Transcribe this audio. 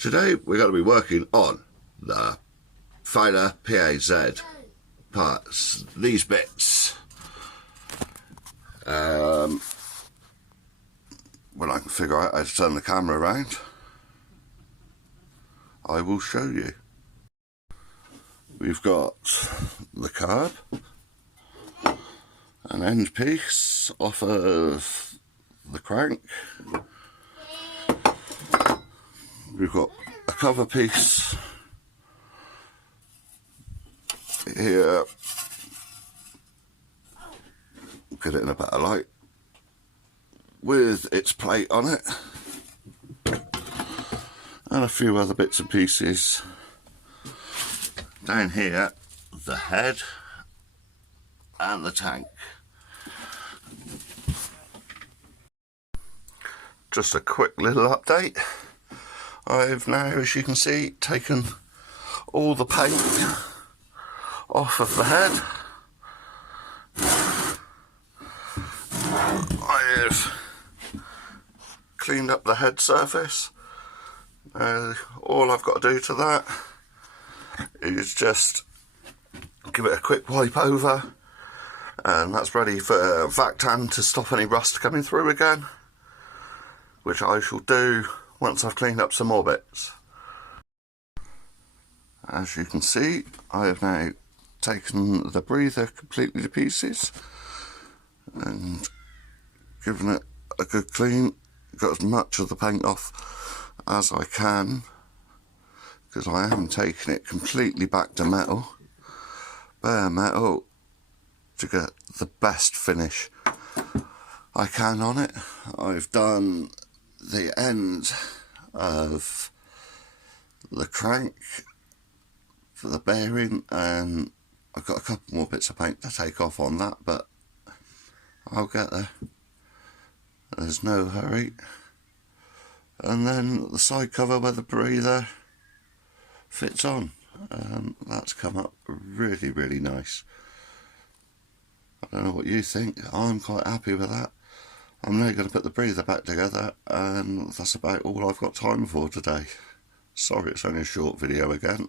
Today we're going to be working on the fowler PAZ parts, these bits. When I can figure out how to turn the camera around, I will show you. We've got the carb, an end piece off of the crank. We've got a cover piece here, get it in a better light, with its plate on it, and a few other bits and pieces. Down here, the head and the tank. Just a quick little update. I've now, as you can see, taken all the paint off of the head. I've cleaned up the head surface. All I've got to do to that is just give it a quick wipe over, and that's ready for Vactan to stop any rust coming through again, which I shall do once I've cleaned up some more bits. As you can see, I have now taken the breather completely to pieces and given it a good clean. Got as much of the paint off as I can, because I am taking it completely back to metal, bare metal, to get the best finish I can on it. I've done the end of the crank for the bearing, and I've got a couple more bits of paint to take off on that, but I'll get there. There's no hurry. And then the side cover where the breather fits on, that's come up really, really nice. I don't know what you think. I'm quite happy with that. I'm now going to put the breather back together, and that's about all I've got time for today. Sorry it's only a short video again.